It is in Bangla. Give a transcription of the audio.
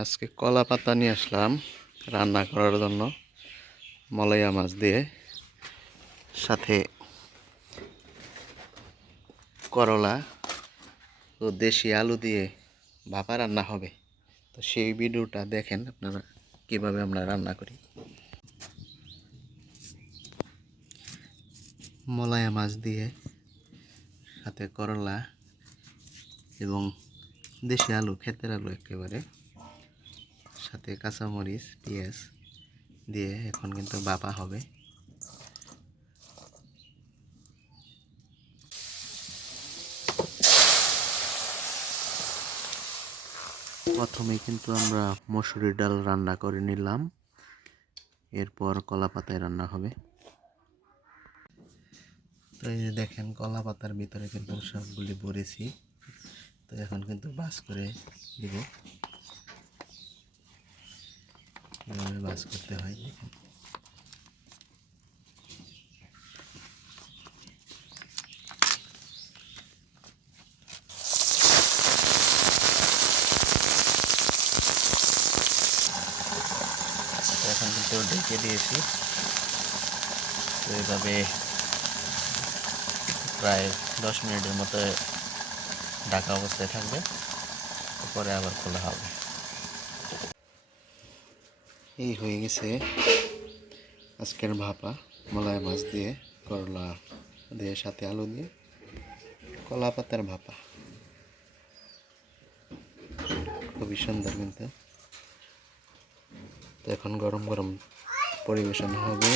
আজকে কলা পাতা নিয়ে আসলাম রান্না করার জন্য মলাইয়া মাছ দিয়ে। সাথে করলা ও দেশি আলু দিয়ে ভাপা রান্না হবে। তো সেই ভিডিওটা দেখেন আপনারা কীভাবে আমরা রান্না করি। মলায়া মাছ দিয়ে সাথে করলা এবং দেশি আলু, ক্ষেতের আলু একেবারে। সাথে কাঁচামরিচ, পেঁয়াজ দিয়ে এখন কিন্তু বাপা হবে। প্রথমে কিন্তু আমরা মসুরির ডাল রান্না করে নিলাম। এরপর কলা পাতায় রান্না হবে। তো এই যে দেখেন, কলা পাতার ভিতরে কিন্তু সবগুলি ভরেছি। তো এখন কিন্তু বাস করে দিব। এভাবে বাস করতে হয় এখন কিন্তু ঢেকে দিয়েছি তো এইভাবে প্রায় দশ মিনিটের মতো ঢাকা অবস্থায় থাকবে। পরে আবার খোলা হবে। এই হয়ে গেছে আজকের ভাপা, মলায় মাছ দিয়ে, করলা দিয়ে সাথে আলু দিয়ে, কলা পাতার ভাপা। খুবই সুন্দর কিন্তু। তো এখন গরম গরম পরিবেশন হবে।